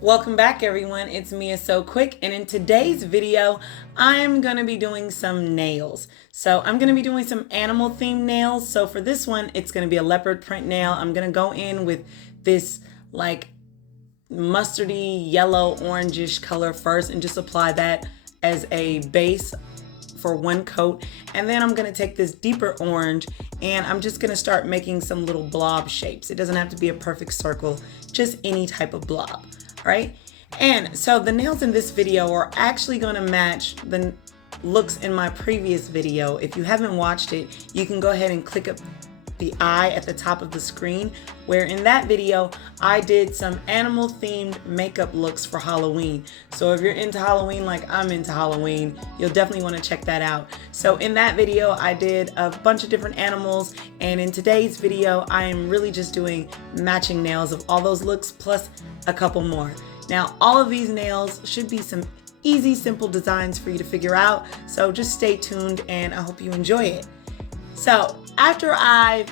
Welcome back everyone, it's MeiaSoQuick, and in today's video I'm going to be doing some nails. So I'm going to be doing some animal themed nails. So for this one it's going to be a leopard print nail. I'm going to go in with this like mustardy yellow orangish color first and just apply that as a base for one coat, and then I'm going to take this deeper orange and I'm just going to start making some little blob shapes. It doesn't have to be a perfect circle, just any type of blob. Right? And so the nails in this video are actually going to match the looks in my previous video. If you haven't watched it, you can go ahead and click up the eye at the top of the screen, where in that video I did some animal themed makeup looks for Halloween. So if you're into Halloween like I'm into Halloween, you'll definitely want to check that out. So in that video I did a bunch of different animals, and in today's video I am really just doing matching nails of all those looks plus a couple more. Now all of these nails should be some easy, simple designs for you to figure out, so just stay tuned and I hope you enjoy it. So after I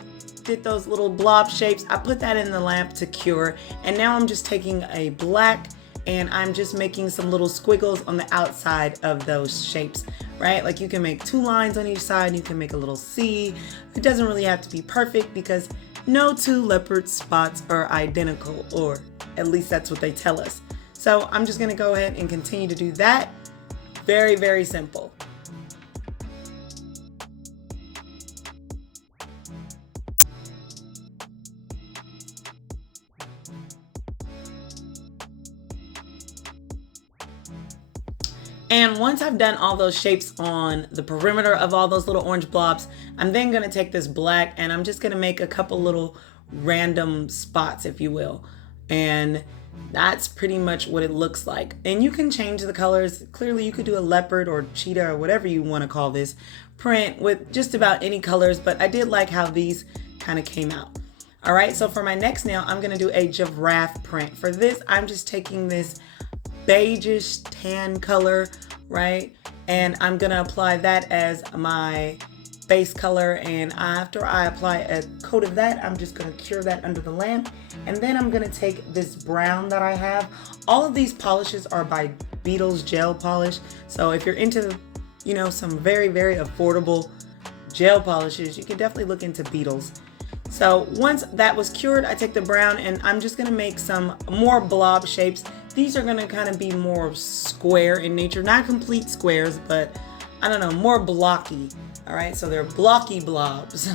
did those little blob shapes, I put that in the lamp to cure, and now I'm just taking a black and I'm just making some little squiggles on the outside of those shapes, right? Like you can make two lines on each side, you can make a little C. It doesn't really have to be perfect because no two leopard spots are identical, or at least that's what they tell us. So I'm just gonna go ahead and continue to do that. Very, very simple. And once I've done all those shapes on the perimeter of all those little orange blobs, I'm then going to take this black and I'm just going to make a couple little random spots, if you will. And that's pretty much what it looks like. And you can change the colors. Clearly you could do a leopard or cheetah or whatever you want to call this print with just about any colors, but I did like how these kind of came out. All right, so for my next nail, I'm going to do a giraffe print. For this, I'm just taking this beigeish tan color, right? And I'm gonna apply that as my base color, and after I apply a coat of that, I'm just gonna cure that under the lamp, and then I'm gonna take this brown that I have. All of these polishes are by Beetle's gel polish, so if you're into, you know, some very, very affordable gel polishes, you can definitely look into Beetle's. So once that was cured, I take the brown and I'm just gonna make some more blob shapes. These are gonna kind of be more square in nature, not complete squares, but I don't know, more blocky. All right, so they're blocky blobs.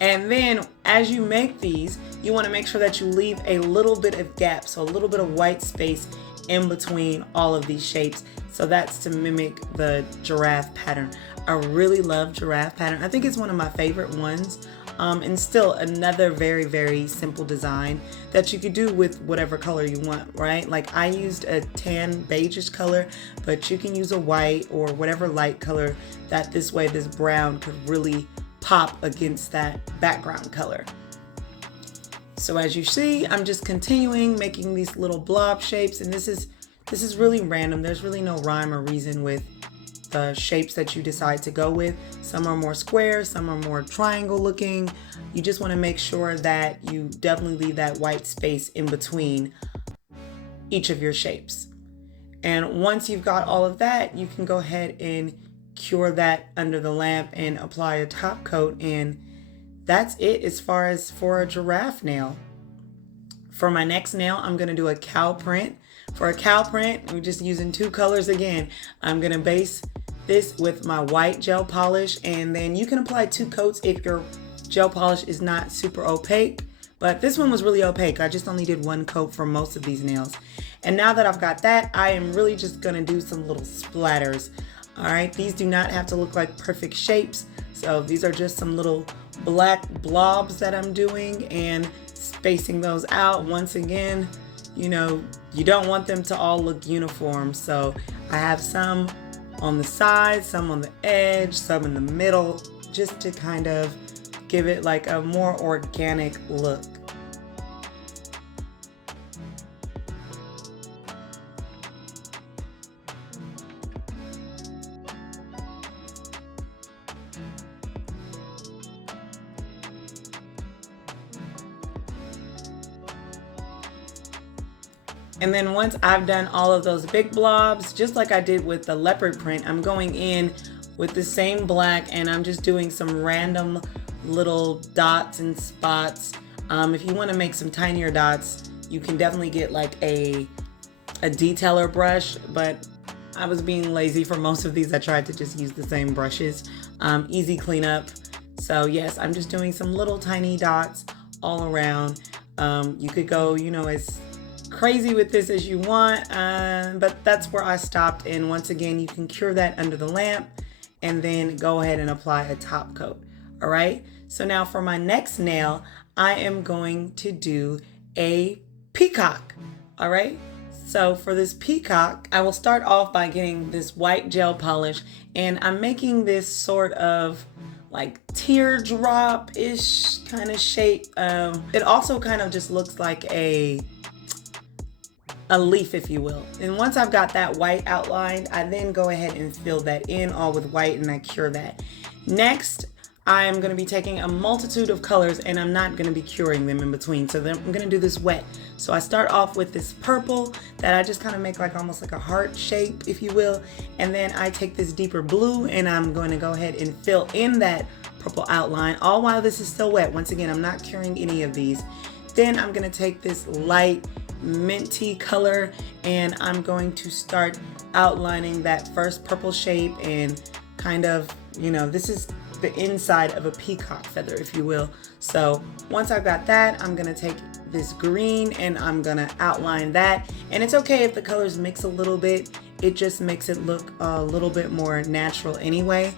And then as you make these, you wanna make sure that you leave a little bit of gap, so a little bit of white space in between all of these shapes. So that's to mimic the giraffe pattern. I really love giraffe pattern. I think it's one of my favorite ones. And still another very, very simple design that you could do with whatever color you want, right? Like I used a tan beigeish color, but you can use a white or whatever light color that this way this brown could really pop against that background color. So as you see, I'm just continuing making these little blob shapes, and this is really random. There's really no rhyme or reason with the shapes that you decide to go with. Some are more square, some are more triangle looking. You just want to make sure that you definitely leave that white space in between each of your shapes. And once you've got all of that, you can go ahead and cure that under the lamp and apply a top coat, and that's it as far as for a giraffe nail. For my next nail, I'm going to do a cow print. For a cow print, we're just using two colors again. I'm going to base this with my white gel polish, and then you can apply two coats if your gel polish is not super opaque, but this one was really opaque. I just only did one coat for most of these nails. And now that I've got that, I am really just going to do some little splatters. All right, these do not have to look like perfect shapes, so these are just some little black blobs that I'm doing and spacing those out. Once again, you know, you don't want them to all look uniform, so I have some on the side, some on the edge, some in the middle, just to kind of give it like a more organic look. And then once I've done all of those big blobs, just like I did with the leopard print, I'm going in with the same black and I'm just doing some random little dots and spots. If you want to make some tinier dots, you can definitely get like a detailer brush, but I was being lazy for most of these. I tried to just use the same brushes. Easy cleanup. So yes, I'm just doing some little tiny dots all around. You could go, you know, as crazy with this as you want, but that's where I stopped. And once again, you can cure that under the lamp and then go ahead and apply a top coat. All right. So now for my next nail, I am going to do a peacock. All right. So for this peacock, I will start off by getting this white gel polish, and I'm making this sort of like teardrop-ish kind of shape. It also kind of just looks like a leaf, if you will. And once I've got that white outlined, I then go ahead and fill that in all with white and I cure that. Next, I'm going to be taking a multitude of colors and I'm not going to be curing them in between. So then I'm going to do this wet. So I start off with this purple that I just kind of make like almost like a heart shape, if you will. And then I take this deeper blue and I'm going to go ahead and fill in that purple outline, all while this is still wet. Once again, I'm not curing any of these. Then I'm going to take this light minty color and I'm going to start outlining that first purple shape and kind of, you know, this is the inside of a peacock feather, if you will. So once I've got that, I'm gonna take this green and I'm gonna outline that. And it's okay if the colors mix a little bit, it just makes it look a little bit more natural anyway.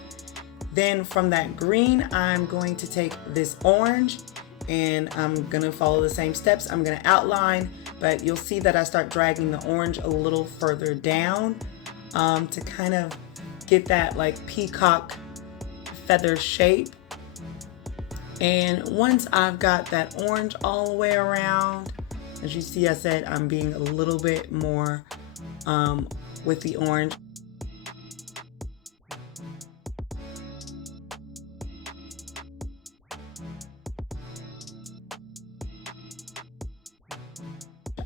Then from that green, I'm going to take this orange and I'm gonna follow the same steps. I'm gonna outline, but you'll see that I start dragging the orange a little further down to kind of get that like peacock feather shape. And once I've got that orange all the way around, as you see, I said I'm being a little bit more with the orange.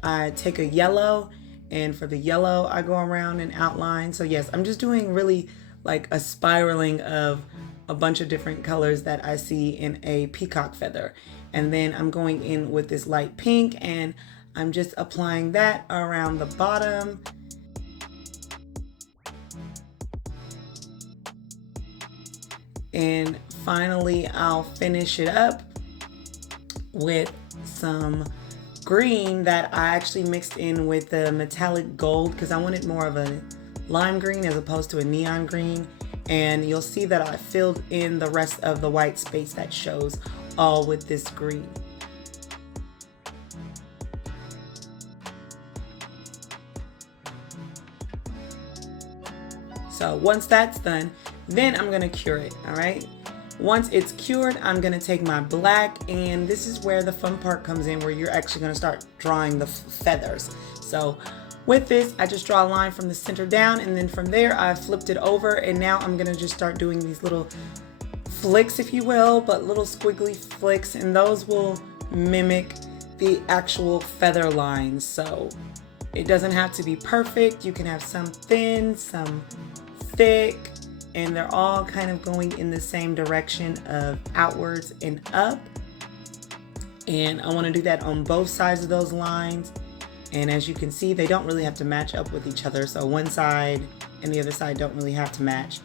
I take a yellow, and for the yellow I go around and outline. So yes, I'm just doing really like a spiraling of a bunch of different colors that I see in a peacock feather. And then I'm going in with this light pink and I'm just applying that around the bottom. And finally, I'll finish it up with some green that I actually mixed in with the metallic gold because I wanted more of a lime green as opposed to a neon green. And you'll see that I filled in the rest of the white space that shows all with this green. So once that's done, then I'm gonna cure it, all right? Once it's cured, I'm gonna take my black, and this is where the fun part comes in, where you're actually gonna start drawing the feathers. So with this, I just draw a line from the center down, and then from there, I flipped it over, and now I'm gonna just start doing these little flicks, if you will, but little squiggly flicks, and those will mimic the actual feather lines. So it doesn't have to be perfect. You can have some thin, some thick, and they're all kind of going in the same direction of outwards and up. And I wanna do that on both sides of those lines. And as you can see, they don't really have to match up with each other. So one side and the other side don't really have to match.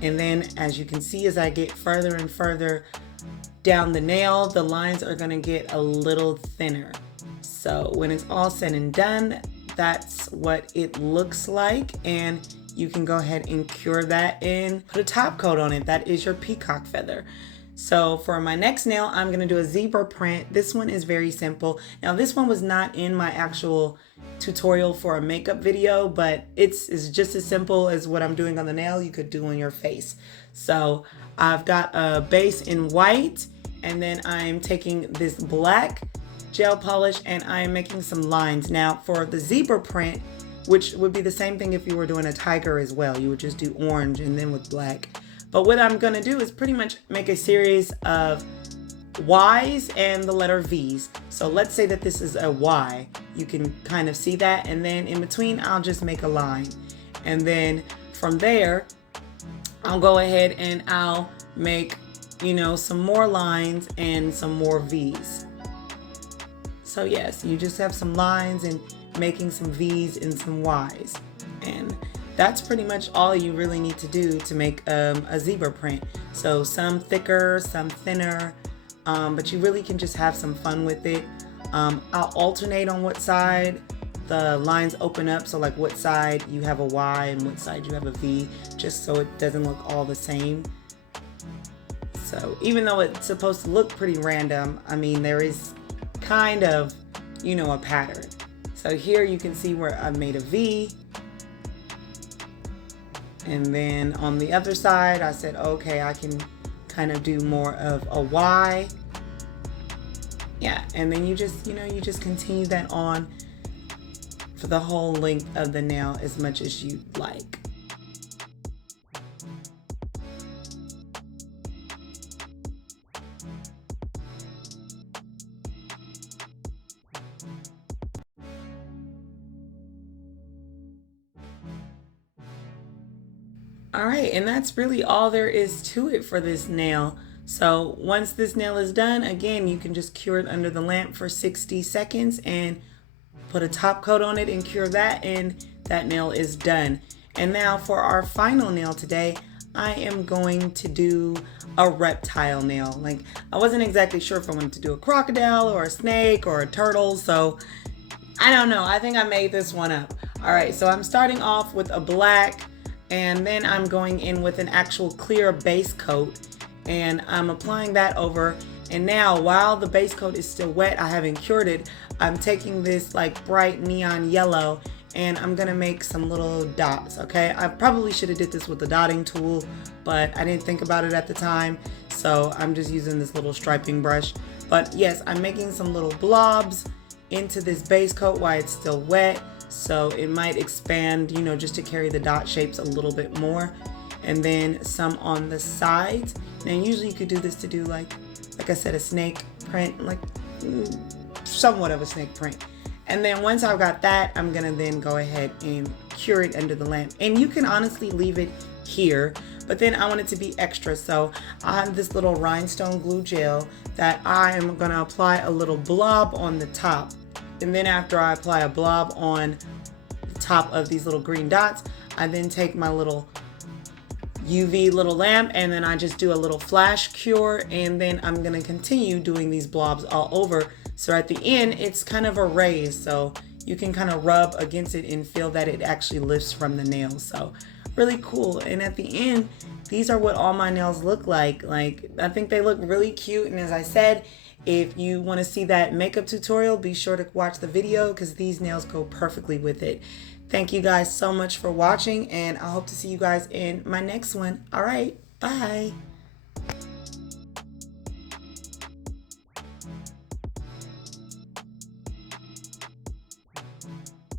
And then as you can see, as I get further and further down the nail, the lines are gonna get a little thinner. So when it's all said and done, that's what it looks like. And you can go ahead and cure that and put a top coat on it. That is your peacock feather. So for my next nail, I'm gonna do a zebra print. This one is very simple. Now this one was not in my actual tutorial for a makeup video, but it's just as simple as what I'm doing on the nail you could do on your face. So I've got a base in white, and then I'm taking this black gel polish and I'm making some lines. Now for the zebra print, which would be the same thing if you were doing a tiger as well, you would just do orange and then with black. But what I'm gonna do is pretty much make a series of Y's and the letter V's. So let's say that this is a Y. You can kind of see that, and then in between I'll just make a line. And then from there, I'll go ahead and I'll make, you know, some more lines and some more V's. So yes, you just have some lines and making some V's and some Y's. And that's pretty much all you really need to do to make a zebra print. So some thicker, some thinner, but you really can just have some fun with it. I'll alternate on what side the lines open up, so like what side you have a Y and what side you have a V, just so it doesn't look all the same. So even though it's supposed to look pretty random, I mean, there is kind of, you know, a pattern. So here you can see where I've made a V. And then on the other side, I said, okay, I can kind of do more of a Y. Yeah, and then you just, you know, you just continue that on for the whole length of the nail as much as you like. All right, and that's really all there is to it for this nail. So once this nail is done, again, you can just cure it under the lamp for 60 seconds and put a top coat on it and cure that, and that nail is done. And now for our final nail today, I am going to do a reptile nail. Like, I wasn't exactly sure if I wanted to do a crocodile or a snake or a turtle, so I don't know. I think I made this one up. All right, so I'm starting off with a black, and then I'm going in with an actual clear base coat, and I'm applying that over. And now, while the base coat is still wet, I haven't cured it, I'm taking this like bright neon yellow and I'm gonna make some little dots, okay? I probably should have did this with the dotting tool, but I didn't think about it at the time, so I'm just using this little striping brush. But yes, I'm making some little blobs into this base coat while it's still wet, so it might expand, you know, just to carry the dot shapes a little bit more. And then some on the sides. Now usually you could do this to do like I said, a snake print, like somewhat of a snake print. And then once I've got that, I'm gonna then go ahead and cure it under the lamp. And you can honestly leave it here, but then I want it to be extra. So I have this little rhinestone glue gel that I am gonna apply a little blob on the top. And then after I apply a blob on the top of these little green dots, I then take my little UV little lamp and then I just do a little flash cure, and then I'm gonna continue doing these blobs all over. So at the end, it's kind of a raise, so you can kind of rub against it and feel that it actually lifts from the nail. So really cool. And at the end, these are what all my nails look like. Like, I think they look really cute. And as I said, if you want to see that makeup tutorial, be sure to watch the video because these nails go perfectly with it. Thank you guys so much for watching, and I hope to see you guys in my next one. All right, bye.